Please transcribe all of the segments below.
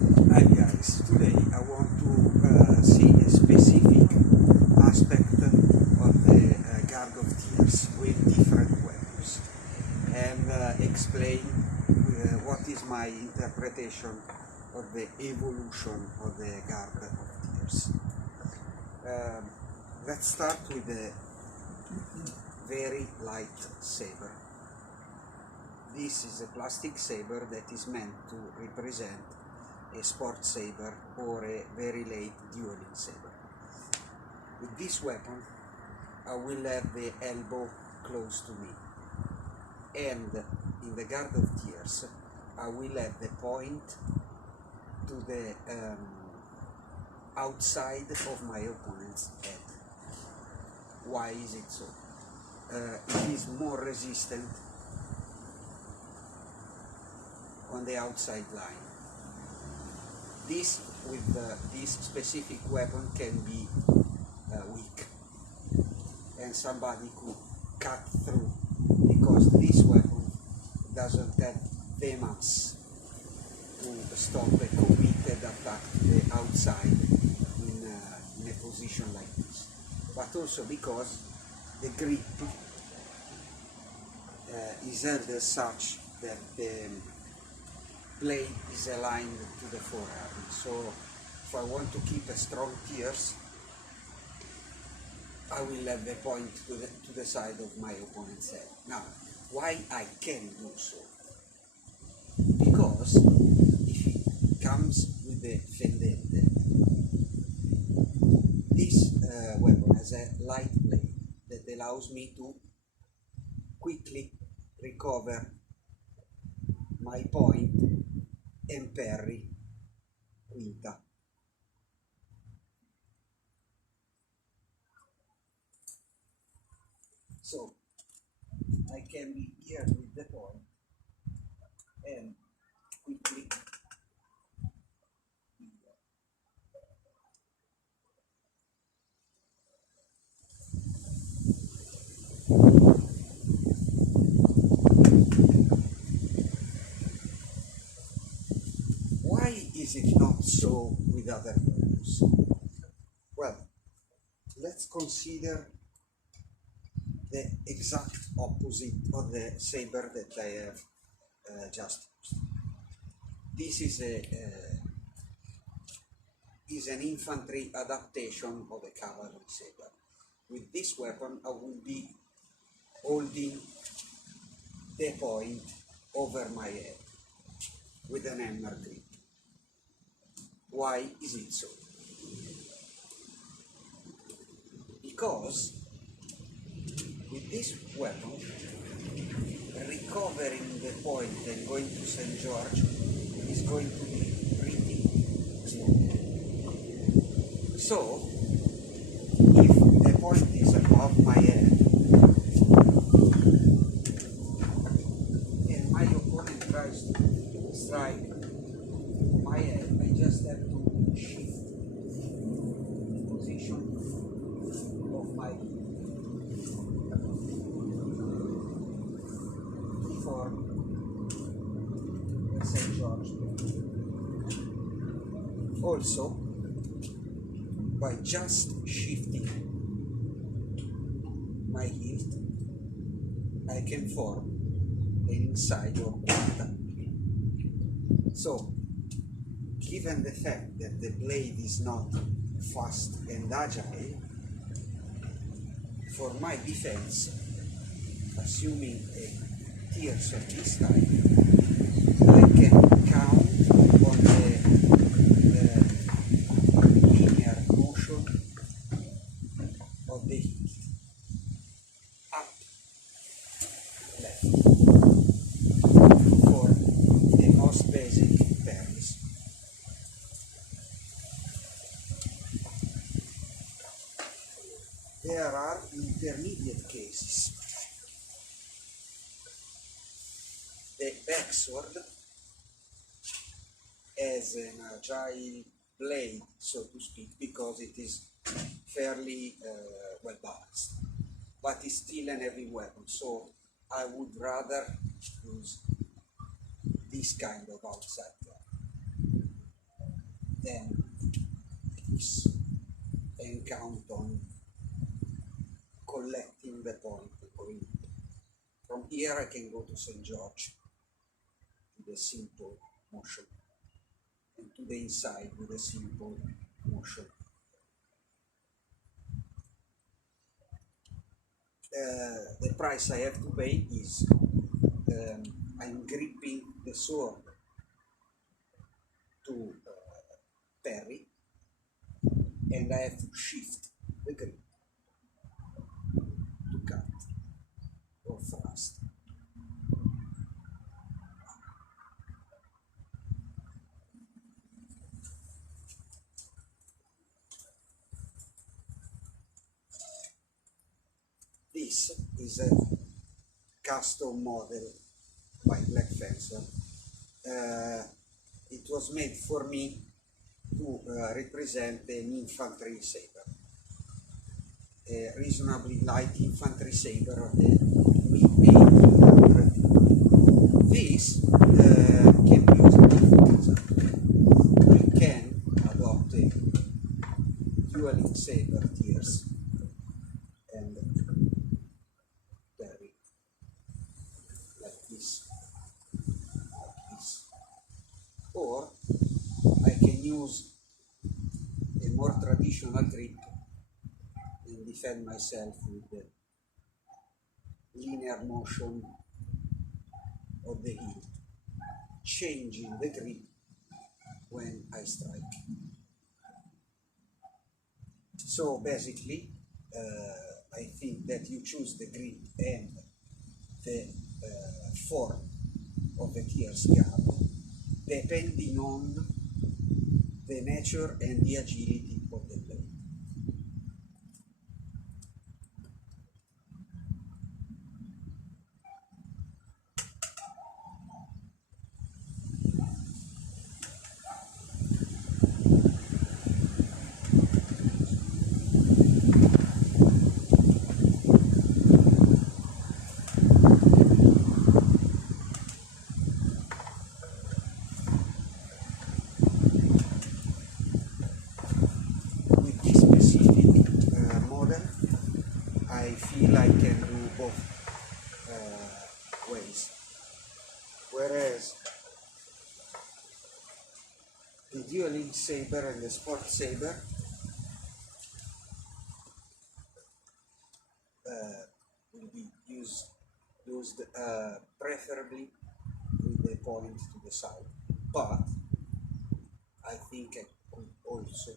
Hi guys, today I want to see a specific aspect of the Guard of Tears with different weapons and explain what is my interpretation of the evolution of the Guard of Tears. Let's start with the very light saber. This is a plastic saber that is meant to represent a sport saber or a very late dueling saber. With this weapon I will have the elbow close to me, and in the Guard of Tears I will have the point to the outside of my opponent's head. Why is it so? It is more resistant on the outside line. This with this specific weapon can be weak, and somebody could cut through, because this weapon doesn't have the mass to stop a committed attack to the outside in a position like this, but also because the grip is held as such that the blade is aligned to the forearm. So if I want to keep a strong tears, I will have the point to the side of my opponent's head. Now, why I can do so? Because if it comes with the fendente, this weapon has a light blade that allows me to quickly recover my point and parry quinta. So I can be here with the point and quickly Why is it not so with other weapons? Well, let's consider the exact opposite of the saber that I have just used. This is an infantry adaptation of a cavalry saber. With this weapon I will be holding the point over my head with an hammer grip. Why is it so? Because with this weapon, recovering the point and going to St. George is going to be pretty slow. So, if the point is above my head and my opponent tries to strike my head, I just have to shift the position of my for St. George. Also, by just shifting my hilt, I can form an inside or quinta. So, given the fact that the blade is not fast and agile, for my defense, assuming a tears of this type, I can count on the linear motion of the hilt, up, left, for the most basic parries. There are intermediate cases. The backsword has an agile blade, so to speak, because it is fairly well balanced, but it's still an heavy weapon, so I would rather use this kind of outside guard. then this, and count on collecting the point. From here I can go to St. George with a simple motion, and to the inside with a simple motion. The price I have to pay is I'm gripping the sword to parry, and I have to shift the grip to cut or thrust. This is a custom model by Black Fencer. It was made for me to represent an infantry saber, a reasonably light infantry saber of the mid-1800s. This can be used with terza. You can adopt a dueling saber tiers and parry like this, or I can use a more traditional grip and defend myself with the linear motion of the heel, changing the grip when I strike. So basically, I think that you choose the grip and the form of the tierce guard depending on the nature and the agility of the blade. With this specific model, I feel I can do both ways. Whereas the dueling saber and the sport saber will be used preferably with the point to the side, but I think I could also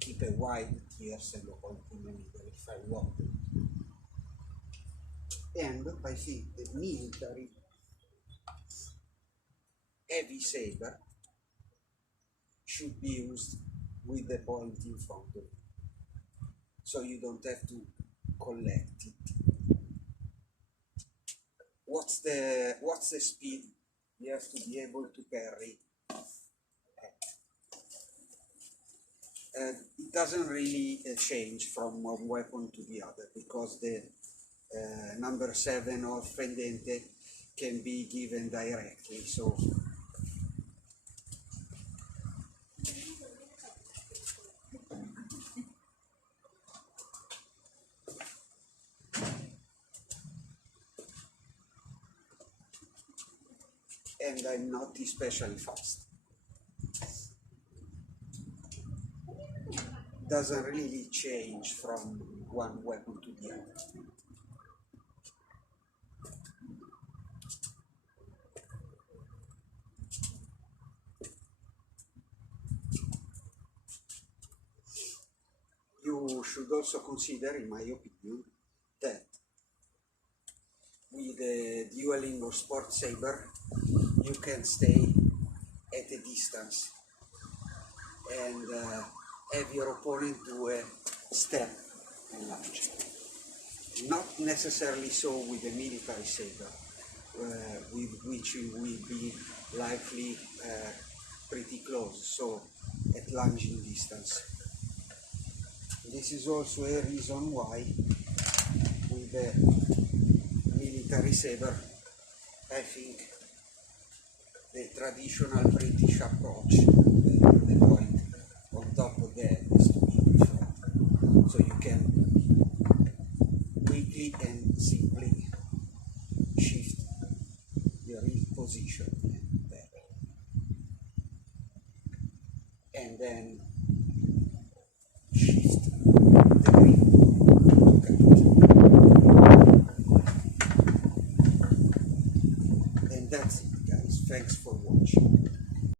keep a wide tierce and a point in the middle if I wanted. And I think the military heavy saber should be used with the point in front of it, so you don't have to collect it. What's the speed you have to be able to parry? It doesn't really change from one weapon to the other, because the number 7 of Fendente can be given directly. So and I'm not especially fast. Doesn't really change from one weapon to the other. You should also consider, in my opinion, that with a dueling or sport saber, you can stay at a distance and have your opponent do a step and lunge. Not necessarily so with a military saber, with which you will be likely pretty close, so at lunging distance. This is also a reason why with the military saber, I think the traditional British approach, the quickly and simply shift the reel position there. And then